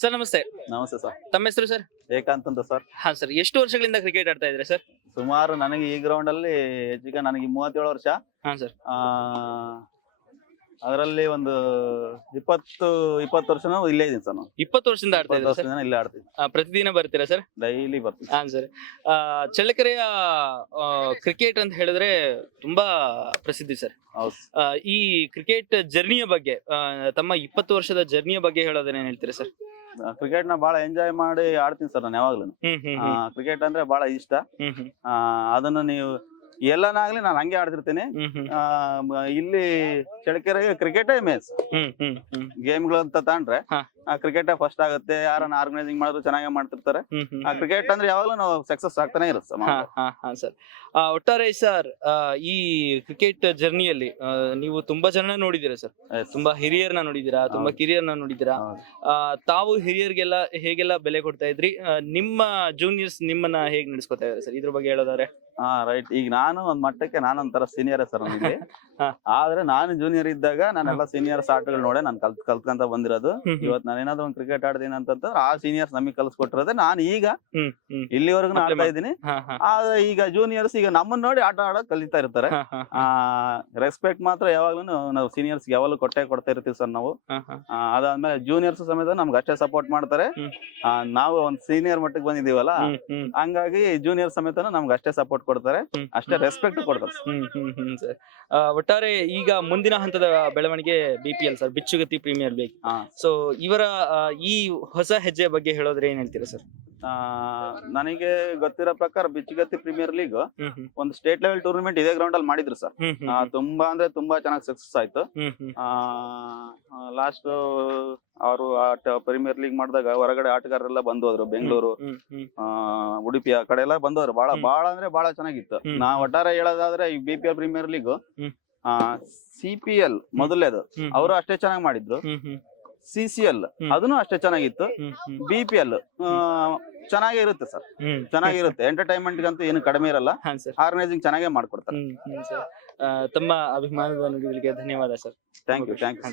Sir ನಮಸ್ತೆ. ನಮಸ್ತೆ sir. ತಮ್ಮ ಹೆಸರು ಸರ್? ಏಕಾಂತ್ ಅಂತ ಸರ್. ಹಾ ಸರ್. ಎಷ್ಟು ವರ್ಷಗಳಿಂದ ಕ್ರಿಕೆಟ್ ಆಡ್ತಾ ಇದ್ರೆ ಸರ್? ಸುಮಾರು ನನಗೆ ಈ ಗ್ರೌಂಡ್ ಅಲ್ಲಿ ಹೆಚ್ಚಿಗೆ ನನಗೆ ಮೂವತ್ತೇಳು ವರ್ಷ. ಹಾ ಸರ್. ಆ ಅದರಲ್ಲಿ ಒಂದು ಇಪ್ಪತ್ತು ಇಪ್ಪತ್ತು ವರ್ಷನೂ ಇಲ್ಲೇ ಇದ್ದೀನಿ ಸರ್ ನಾನು. ಇಪ್ಪತ್ತು ವರ್ಷದಿಂದ ಆಡ್ತಾ ಇಪ್ಪತ್ತು ಸರ್? ವರ್ಷದಿಂದ ಇಲ್ಲೇ ಆಡ್ತೀನಿ ಆ, ಪ್ರತಿದಿನ ಬರ್ತೀರಾ ಸರ್? ಡೈಲಿ ಬರ್ತೀನಿ. ಹಾ ಸರ್. ಆ, ಚಳ್ಳಕೆರೆಯ ಕ್ರಿಕೆಟ್ ಅಂತ ಹೇಳಿದ್ರೆ ತುಂಬಾ ಪ್ರಸಿದ್ಧಿ ಸರ್. ಹೌದು ಆ, ಈ ಕ್ರಿಕೆಟ್ ಜರ್ನಿಯ ಬಗ್ಗೆ ಆ, ತಮ್ಮ ಇಪ್ಪತ್ತು ವರ್ಷದ ಜರ್ನಿಯ ಬಗ್ಗೆ ಹೇಳೋದನ್ನ ಏನ್ ಹೇಳ್ತೀರಾ ಸರ್? ಕ್ರಿಕೆಟ್ನ ಬಹಳ ಎಂಜಾಯ್ ಮಾಡಿ ಆಡ್ತೀನಿ ಸರ್ ನಾನು ಯಾವಾಗ್ಲೂ ಕ್ರಿಕೆಟ್ ಅಂದ್ರೆ ಬಹಳ ಇಷ್ಟ. ಆ, ಅದನ್ನ ನೀವು ಎಲ್ಲನಾಗ್ಲಿ ನಾನು ಹಂಗೆ ಆಡ್ತಿರ್ತೀನಿ. ಆ, ಮ- ಇಲ್ಲಿ ಚಳ್ಳಕೆರೆಗೆ ಕ್ರಿಕೆಟೇ ಮೇಸ್ ಹ್ಮ್ ಹ್ಮ್ ಹ್ಮ್. ಗೇಮ್ಗಳು ಅಂತ ತಗೊಂಡ್ರೆ ಹಾ. ಕ್ರಿಕೆಟ್ ಫಸ್ಟ್ ಆಗುತ್ತೆ ಯಾರನ್ನ ಆರ್ಗನೈಸಿಂಗ್ ಮಾಡಿದ್ರು ಚೆನ್ನಾಗಿ ಮಾಡ್ತಿರ್ತಾರೆ. ಆ ಕ್ರಿಕೆಟ್ ಅಂದ್ರೆ ಯಾವಾಗಲೂ ನಾವು ಸಕ್ಸಸ್ ಆಗ್ತಾನೆ ಇರುತ್ತೆ ಸರ್ ಒಟ್ಟಾರೆ ಸರ್ ಈ ಕ್ರಿಕೆಟ್ ಜರ್ನಿಯಲ್ಲಿ ನೀವು ತುಂಬಾ ಜನ ನೋಡಿದ್ದೀರಾ ಸರ್? ತುಂಬಾ ಹಿರಿಯರ್ನ ನೋಡಿದ್ದೀರಾ? ತುಂಬಾ. ಕಿರಿಯರ್ನ. ಆ, ತಾವು ಹಿರಿಯರಿಗೆಲ್ಲ ಹೇಗೆಲ್ಲ ಬೆಲೆ ಕೊಡ್ತಾ ಇದ್ರಿ? ನಿಮ್ಮ ಜೂನಿಯರ್ಸ್ ನಿಮ್ಮನ್ನ ಹೇಗೆ ನಡೆಸ್ಕೊತಾ ಇದಾರೆ ಸರ್? ಇದ್ರ ಬಗ್ಗೆ ಹೇಳೋದಾರೆ ಹಾ ರೈಟ್ ಈಗ ನಾನು ಒಂದ್ ಮಟ್ಟಕ್ಕೆ ನಾನು ಒಂಥರ ಸೀನಿಯರ್ ಸರ್ ನನಗೆ ಆದ್ರೆ ನಾನು ಜೂನಿಯರ್ ಇದ್ದಾಗ ನಾನೆಲ್ಲ ಸೀನಿಯರ್ಸ್ ಆಟಗಳು ನೋಡೇ ನಾನು ಕಲ್ತ್ ಕಲ್ತ್ಕೊಂತ ಬಂದಿರೋದು. ಇವತ್ತು ನಾನು ಏನಾದ್ರು ಒಂದು ಕ್ರಿಕೆಟ್ ಆಡ್ತೀನಿ ಅಂತಂದ್ರೆ ಆ ಸೀನಿಯರ್ಸ್ ನಮಗೆ ಕಲ್ಸ್ಕೊಟ್ಟಿರೋದೇ ನಾನು ಈಗ ಇಲ್ಲಿವರೆಗೂ ಆಡ್ತಾ ಇದ್ದೀನಿ. ಆದ್ರೆ ಈಗ ಜೂನಿಯರ್ಸ್ ಈಗ ನಮ್ಮನ್ನ ನೋಡಿ ಆಟ ಆಡೋದ್ ಕಲಿತಾ ಇರ್ತಾರೆ. ಆ ರೆಸ್ಪೆಕ್ಟ್ ಮಾತ್ರ ಯಾವಾಗ್ಲೂ ನಾವು ಸೀನಿಯರ್ಸ್ ಯಾವಾಗಲೂ ಕೊಟ್ಟೆ ಕೊಡ್ತಾ ಇರ್ತೀವಿ ಸರ್ ನಾವು. ಅದಾದ್ಮೇಲೆ ಜೂನಿಯರ್ಸ್ ಸಮೇತ ನಮ್ಗೆ ಅಷ್ಟೇ ಸಪೋರ್ಟ್ ಮಾಡ್ತಾರೆ. ನಾವು ಒಂದ್ ಸೀನಿಯರ್ ಮಟ್ಟಕ್ಕೆ ಬಂದಿದೀವಲ್ಲ ಹಂಗಾಗಿ ಜೂನಿಯರ್ ಸಮೇತ ನಮ್ಗೆ ಅಷ್ಟೇ ಸಪೋರ್ಟ್ ಕೊಡ್ತಾರೆ. ಅಷ್ಟೇ ರೆಸ್ಪೆಕ್ಟ್ ಕೊಡ್ತಾರೆ ಒಟ್ಟಾರೆ ಈಗ ಮುಂದಿನ ಹಂತದ ಬೆಳವಣಿಗೆ B P L sir Bichugatti premier league so ಇವರ ಆ, ಈ ಹೊಸ ಹೆಜ್ಜೆ ಬಗ್ಗೆ ಹೇಳೋದ್ರೆ ಏನ್ ಹೇಳ್ತೀರಾ ಸರ್? ಆ, ನನಗೆ ಗೊತ್ತಿರೋ ಪ್ರಕಾರ ಬಿಚ್ಚುಗತ್ತಿ ಪ್ರೀಮಿಯರ್ ಲೀಗ್ ಒಂದು ಸ್ಟೇಟ್ ಲೆವೆಲ್ ಟೂರ್ನಮೆಂಟ್ ಇದೇ ಗ್ರೌಂಡ್ ಅಲ್ಲಿ ಮಾಡಿದ್ರು ಸರ್. ಹ್ಮ್ ತುಂಬಾ ಅಂದ್ರೆ ತುಂಬಾ ಚೆನ್ನಾಗಿ ಸಕ್ಸಸ್ ಆಯ್ತು. ಲಾಸ್ಟ್ ಅವರು ಪ್ರೀಮಿಯರ್ ಲೀಗ್ ಮಾಡಿದಾಗ ಹೊರಗಡೆ ಆಟಗಾರರೆಲ್ಲ ಬಂದು ಹೋದ್ರು ಬೆಂಗಳೂರು ಆ, ಉಡುಪಿ ಆ ಕಡೆ ಎಲ್ಲ ಬಂದವರು ಬಹಳ ಹ್ಮ್. ಬಹಳ ಅಂದ್ರೆ ಬಹಳ ಚೆನ್ನಾಗಿತ್ತು. ಹ್ಮ್. ನಾ ಒಟ್ಟಾರೆ ಹೇಳೋದಾದ್ರೆ ಈ B P L premier league ಹ್ಮ್. ಸಿ ಪಿ ಎಲ್ ಮೊದಲೇದು ಅವರು ಅಷ್ಟೇ ಚೆನ್ನಾಗಿ ಮಾಡಿದ್ರು. ಸಿ ಸಿ ಎಲ್ ಅದನ್ನು ಅಷ್ಟೇ ಚೆನ್ನಾಗಿತ್ತು. ಬಿ ಪಿ ಎಲ್ ಚೆನ್ನಾಗೇ ಇರುತ್ತೆ ಸರ್. ಚೆನ್ನಾಗಿರುತ್ತೆ. ಎಂಟರ್ಟೈನ್ಮೆಂಟ್ ಅಂತೂ ಏನು ಕಡಿಮೆ ಇರಲ್ಲ. ಆರ್ಗನೈಸಿಂಗ್ ಚೆನ್ನಾಗೇ ಮಾಡ್ಕೊಡ್ತಾರೆ. ತಮ್ಮ ಅಭಿಮಾನದ ನುಡಿಗಳಿಗೆ ಧನ್ಯವಾದ sir. Thank you thank you